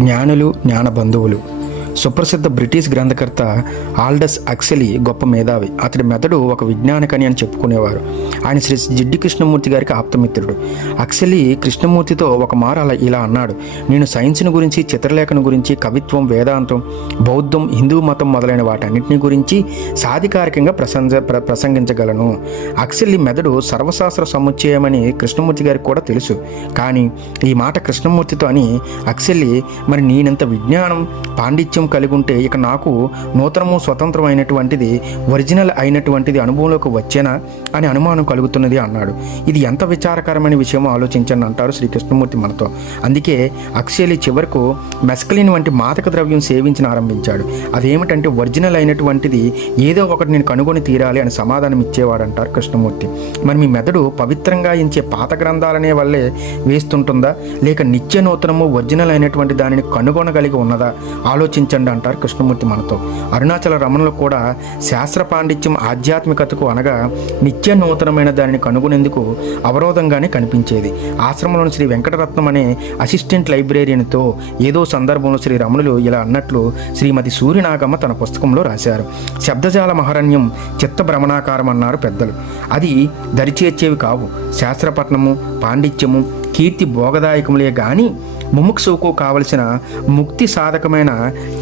జ్ఞానులు, జ్ఞాన బంధువులు. సుప్రసిద్ధ బ్రిటిష్ గ్రంథకర్త ఆల్డస్ హక్స్లీ గొప్ప మేధావి. అతడి మెదడు ఒక విజ్ఞానకని అని చెప్పుకునేవారు. ఆయన శ్రీ జిడ్డు కృష్ణమూర్తి గారికి ఆప్తమిత్రుడు. హక్స్లీ కృష్ణమూర్తితో ఒక మారు ఇలా అన్నాడు: నేను సైన్స్ని గురించి, చిత్రలేఖను గురించి, కవిత్వం, వేదాంతం, బౌద్ధం, హిందూ మతం మొదలైన వాటన్నిటిని గురించి సాధికారికంగా ప్రసంగించగలను. హక్స్లీ మెదడు సర్వశాస్త్ర సముచ్చయమని కృష్ణమూర్తి గారికి కూడా తెలుసు. కానీ ఈ మాట కృష్ణమూర్తితో అని హక్స్లీ, మరి నేనంత విజ్ఞానం, పాండిత్యం కలిగి ఉంటే ఇక నాకు నూతనము, స్వతంత్రమైనటువంటిది, ఒరిజినల్ అయినటువంటిది అనుభవంలోకి వచ్చేనా అని అనుమానం కలుగుతున్నది అన్నాడు. ఇది ఎంత విచారకరమైన విషయమో ఆలోచించండి అంటారు శ్రీ కృష్ణమూర్తి మనతో. అందుకే హక్స్లీ చివరకు మెస్కలిన్ వంటి మాదక ద్రవ్యం సేవించిన ఆరంభించాడు. అదేమిటంటే ఒరిజినల్ అయినటువంటిది ఏదో ఒకటి నేను కనుగొని తీరాలి అని సమాధానం ఇచ్చేవాడంటారు కృష్ణమూర్తి. మరి మీ మెదడు పవిత్రంగా ఎంచే పాత గ్రంథాలనే వల్లే వేస్తుంటుందా, లేక నిత్య నూతనము ఒరిజినల్ అయినటువంటి దానిని కనుగొనగలిగి ఉన్నదా ఆలోచించండి అంటారు కృష్ణమూర్తి మనతో. అరుణాచల రమణులు కూడా శాస్త్ర పాండిత్యం ఆధ్యాత్మికతకు అనగా నిత్య నూతనమైన దానిని కనుగొనేందుకు అవరోధంగానే కనిపించేది. ఆశ్రమంలోని శ్రీ వెంకటరత్నం అనే అసిస్టెంట్ లైబ్రేరియన్తో ఏదో సందర్భంలో శ్రీ రమణులు ఇలా అన్నట్లు శ్రీమతి సూర్యనాగమ్మ తన పుస్తకంలో రాశారు. శబ్దజాల మహారణ్యం చిత్త భ్రమణాకారం అన్నారు పెద్దలు. అది దరిచేర్చేవి కావు. శాస్త్రపట్నము, పాండిత్యము, కీర్తి భోగదాయకములే గాని ముముక్షువుకు కావలసిన ముక్తి సాధకమైన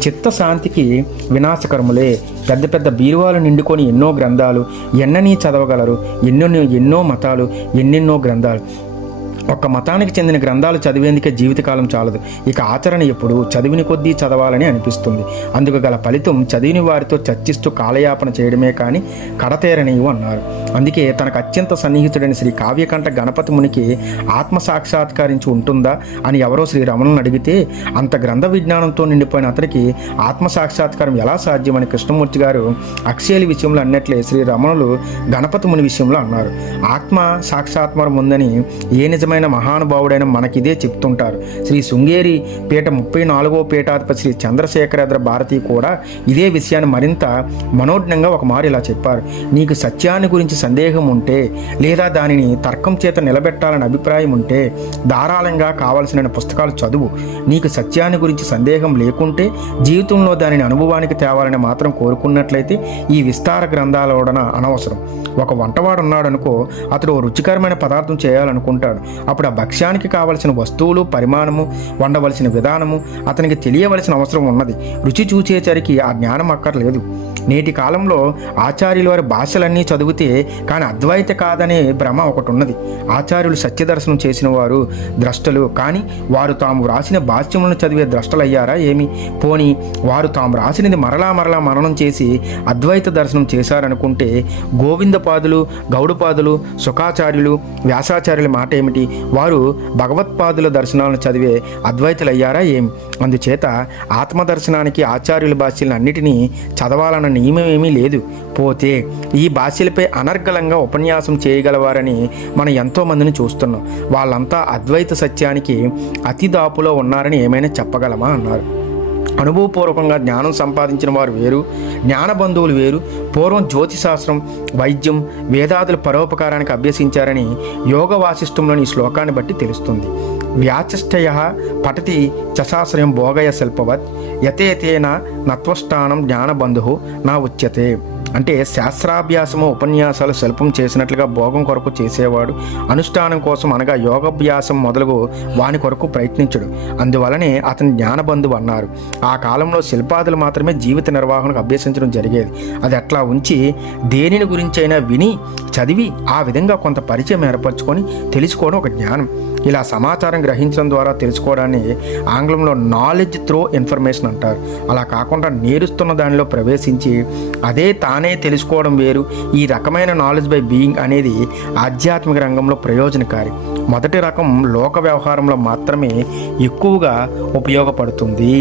చిత్తశాంతికి వినాశకరములే. పెద్ద పెద్ద బీరువాలు నిండుకొని ఎన్నో గ్రంథాలు ఎన్ననీ చదవగలరు. ఎన్నో మతాలు, ఎన్నెన్నో గ్రంథాలు. ఒక్క మతానికి చెందిన గ్రంథాలు చదివేందుకే జీవితకాలం చాలదు. ఇక ఆచరణ ఎప్పుడు చదివిన కొద్దీ చదవాలని అనిపిస్తుంది. అందుకు గల ఫలితం చదివిన వారితో చర్చిస్తూ కాలయాపన చేయడమే కానీ కడతేరనివు అన్నారు. అందుకే తనకు అత్యంత సన్నిహితుడైన శ్రీ కావ్యకంఠ గణపతి మునికి ఆత్మ సాక్షాత్కరించి ఉంటుందా అని ఎవరో శ్రీ రమణులను అడిగితే, అంత గ్రంథ విజ్ఞానంతో నిండిపోయిన అతనికి ఆత్మ సాక్షాత్కారం ఎలా సాధ్యమని కృష్ణమూర్తి గారు హక్స్లీ విషయంలో అన్నట్లే శ్రీ రమణులు గణపతి ముని విషయంలో అన్నారు. ఆత్మ సాక్షాత్కారం ఉందని ఏ నిజమైన మహానుభావుడైన మనకిదే చెప్తుంటారు. శ్రీ శృంగేరి పీఠ 34వ పీఠాధిపతి శ్రీ చంద్రశేఖరేంద్ర భారతి కూడా ఇదే విషయాన్ని మరింత మనోజ్ఞంగా ఒక మారు ఇలా చెప్పారు: నీకు సత్యాన్ని గురించి సందేహం ఉంటే, లేదా దానిని తర్కం చేత నిలబెట్టాలని అభిప్రాయం ఉంటే ధారాళంగా కావలసిన పుస్తకాలు చదువు. నీకు సత్యాన్ని గురించి సందేహం లేకుంటే, జీవితంలో దానిని అనుభవానికి తేవాలని మాత్రం కోరుకున్నట్లయితే ఈ విస్తార గ్రంథాలవడన అనవసరం. ఒక వంటవాడు ఉన్నాడనుకో, అతడు రుచికరమైన పదార్థం చేయాలనుకుంటాడు. అప్పుడు ఆ భక్ష్యానికి కావలసిన వస్తువులు, పరిమాణము, వండవలసిన విధానము అతనికి తెలియవలసిన అవసరం ఉన్నది. రుచి చూచేసరికి ఆ జ్ఞానం అక్కర్లేదు. నేటి కాలంలో ఆచార్యుల వారి భాషలన్నీ చదివితే కానీ అద్వైత కాదనే భ్రమ ఒకటి ఉన్నది. ఆచార్యులు సత్యదర్శనం చేసిన వారు ద్రష్టలు, కానీ వారు తాము వ్రాసిన భాష్యములను చదివే ద్రష్టలయ్యారా ఏమి? పోని వారు తాము రాసినది మరలా మననం చేసి అద్వైత దర్శనం చేశారనుకుంటే గోవిందపాదులు, గౌడపాదులు, సుఖాచార్యులు, వ్యాసాచార్యుల మాట ఏమిటి? వారు భగవత్పాదుల దర్శనాలను చదివే అద్వైతులయ్యారా ఏమి? అందుచేత ఆత్మదర్శనానికి ఆచార్యుల భాష్యాలను అన్నిటినీ చదవాలన్న నియమం ఏమీ లేదు. పోతే ఈ భాష్యలపై అనర్గళంగా ఉపన్యాసం చేయగలవారని మనం ఎంతోమందిని చూస్తున్నాం. వాళ్ళంతా అద్వైత సత్యానికి అతి దాపులో ఉన్నారని ఏమైనా చెప్పగలమా అన్నారు. అనుభవపూర్వకంగా జ్ఞానం సంపాదించిన వారు వేరు, జ్ఞాన బంధువులు వేరు. పూర్వం జ్యోతిశాస్త్రం, వైద్యం, వేదాదుల పరోపకారానికి అభ్యసించారని యోగ వాసిష్టంలోని ఈ శ్లోకాన్ని బట్టి తెలుస్తుంది. వ్యాచష్టయ పఠతి చశాశ్రయం భోగయ శిల్పవత్ యతేతేన నత్వస్థానం జ్ఞానబంధు నా ఉచ్యతే. అంటే శాస్త్రాభ్యాసము, ఉపన్యాసాలు శిల్పం చేసినట్లుగా భోగం కొరకు చేసేవాడు అనుష్ఠానం కోసం అనగా యోగాభ్యాసం మొదలగు వాని కొరకు ప్రయత్నించడు. అందువలనే అతని జ్ఞానబంధువు అన్నారు. ఆ కాలంలో శిల్పాదులు మాత్రమే జీవిత నిర్వహణకు అభ్యసించడం జరిగేది. అది అట్లా ఉంచి దేనిని గురించైనా విని, చదివి ఆ విధంగా కొంత పరిచయం ఏర్పరచుకొని తెలుసుకోవడం ఒక జ్ఞానం. ఇలా సమాచారం గ్రహించడం ద్వారా తెలుసుకోవడాన్ని ఆంగ్లంలో నాలెడ్జ్ త్రూ ఇన్ఫర్మేషన్ అంటారు. అలా కాకుండా నేరుస్తున్న దానిలో ప్రవేశించి అదే తానే తెలుసుకోవడం వేరు. ఈ రకమైన నాలెడ్జ్ బై బీయింగ్ అనేది ఆధ్యాత్మిక రంగంలో ప్రయోజనకారి. మొదటి రకం లోక వ్యవహారంలో మాత్రమే ఎక్కువగా ఉపయోగపడుతుంది.